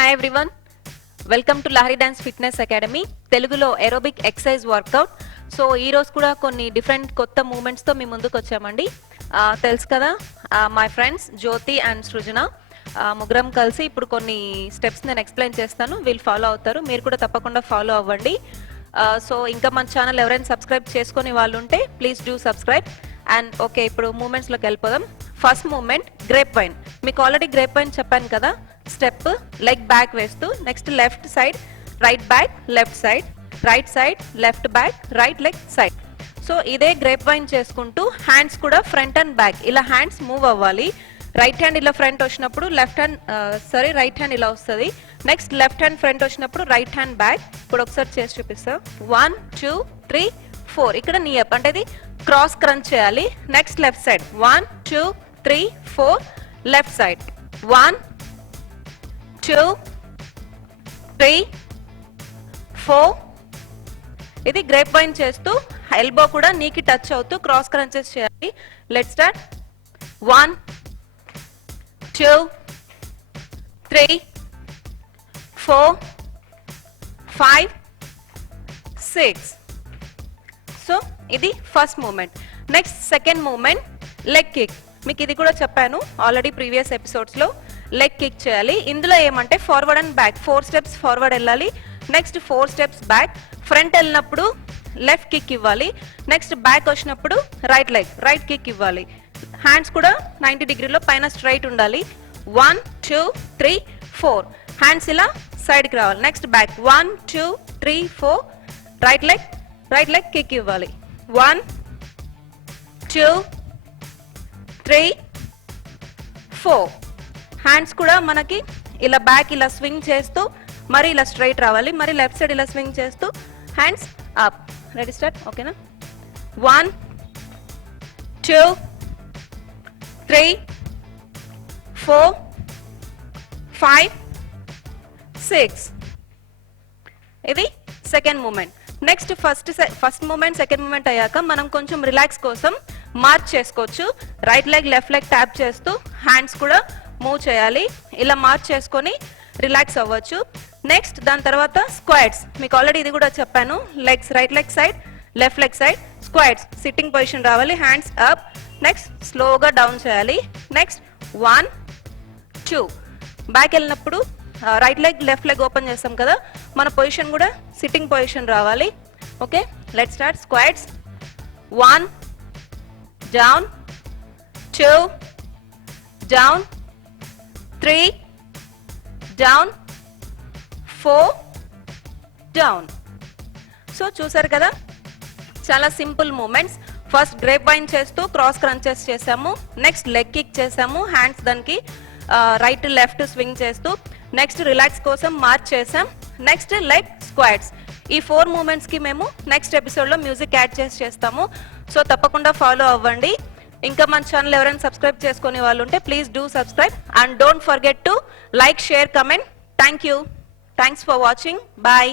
Hi everyone, welcome to Lahari Dance Fitness Academy. Telugulo aerobic exercise workout. So ఈ రోజు కూడా కొన్ని different కొత్త మూమెంట్స్తో మీ ముందుకు వచ్చామండి. తెలుసు కదా, మై ఫ్రెండ్స్ జ్యోతి అండ్ సృజన ముగ్గురం కలిసి ఇప్పుడు కొన్ని స్టెప్స్ నేను ఎక్స్ప్లెయిన్ చేస్తాను. వీళ్ళు ఫాలో అవుతారు, మీరు కూడా తప్పకుండా ఫాలో అవ్వండి. సో ఇంకా మన ఛానల్ ఎవరైనా సబ్స్క్రైబ్ చేసుకుని వాళ్ళు ఉంటే please do subscribe. And okay, ఇప్పుడు మూమెంట్స్లోకి వెళ్ళిపోదాం. First moment grapevine. మీకు ఆల్రెడీ గ్రేప్ వైన్ చెప్పాను కదా. స్టెప్ లెగ్ బ్యాక్ వేస్తూ next left side right back, left side right side, left back, right leg side. So ఇదే గ్రేప్ వైన్ చేసుకుంటూ hands కూడా ఫ్రంట్ అండ్ బ్యాక్ ఇలా hands move అవ్వాలి. Right hand ఇలా front వచ్చినప్పుడు రైట్ హ్యాండ్ ఇలా వస్తుంది. నెక్స్ట్ లెఫ్ట్ హ్యాండ్ ఫ్రంట్ వచ్చినప్పుడు రైట్ హ్యాండ్ బ్యాక్. ఇప్పుడు ఒకసారి చేసి చూపిస్తా. 1 2 3 4. ఇక్కడ నీ అప్ అంటే ఇది క్రాస్ క్రంచ్ చేయాలి. Next left side 1 2 3 4. Left side 1 2 3 4. ఇది గ్రేప్ వైన్ చేస్తూ ఎల్బో కూడా నీకి టచ్ అవుతూ క్రాస్ క్రంచెస్ చేయాలి. Let's start. 1 2 3 4 5 6. సో ఇది first moment. Next second moment leg kick. మీకు ఇది కూడా చెప్పాను ఆల్రెడీ ప్రీవియస్ ఎపిసోడ్స్లో. లెగ్ కిక్ చేయాలి. ఇందులో ఏమంటే forward and back 4 steps forward వెళ్ళాలి. Next 4 steps back. ఫ్రంట్ వెళ్ళినప్పుడు లెఫ్ట్ కిక్ ఇవ్వాలి. నెక్స్ట్ బ్యాక్ వచ్చినప్పుడు రైట్ లెగ్ రైట్ కిక్ ఇవ్వాలి. హ్యాండ్స్ కూడా 90 డిగ్రీలో పైన స్ట్రైట్ ఉండాలి. 1 2 3 4. హ్యాండ్స్ ఇలా సైడ్కి రావాలి. Next back 1 2 3 4. Right leg kick ఇవ్వాలి. 1 2 3 4. హ్యాండ్స్ కూడా మనకి ఇలా బ్యాక్ ఇలా స్వింగ్ చేస్తూ మరి ఇలా స్ట్రైట్ రావాలి. మరి లెఫ్ట్ సైడ్ ఇలా స్వింగ్ చేస్తూ హ్యాండ్స్ అప్. Ready start. ఓకేనా? 1 2 3 4 5 6. ఇది second moment. Next first moment second moment అయ్యాక మనం కొంచెం రిలాక్స్ కోసం మార్చ్ చేసుకోవచ్చు. Right leg left leg tap చేస్తూ హ్యాండ్స్ కూడా మూవ్ చేయాలి. ఇలా మార్చ్ చేసుకొని రిలాక్స్ అవ్వచ్చు. నెక్స్ట్ దాని తర్వాత స్క్వాట్స్. మీకు ఆల్రెడీ ఇది కూడా చెప్పాను. Legs right leg side left leg side squats. Sitting position రావాలి. Hands up. నెక్స్ట్ స్లోగా డౌన్ చేయాలి. నెక్స్ట్ 1 2. బ్యాక్ వెళ్ళినప్పుడు right leg left leg open చేస్తాం కదా, మన పొజిషన్ కూడా సిట్టింగ్ పొజిషన్ రావాలి. Okay, let's start. Squats 1 down 2 down 3 down 4 down. So చూసారు కదా, చాలా simple moments. First grape vine చేస్తూ క్రాస్ క్రంచెస్ చేసాము. నెక్స్ట్ లెగ్ కిక్ చేసాము. హ్యాండ్స్ దానికి రైట్ లెఫ్ట్ స్వింగ్ చేస్తూ. నెక్స్ట్ రిలాక్స్ కోసం మార్చ్ చేసాం. Next leg squats. ఈ 4 మూమెంట్స్కి మేము నెక్స్ట్ ఎపిసోడ్లో మ్యూజిక్ యాడ్ చేస్తాము. సో తప్పకుండా ఫాలో అవ్వండి. ఇంకా మన ఛానల్ ఎవరైనా సబ్స్క్రైబ్ చేసుకునే వాళ్ళు ఉంటే please do subscribe and don't forget to like, share, comment. Thank you. Thanks for watching. Bye.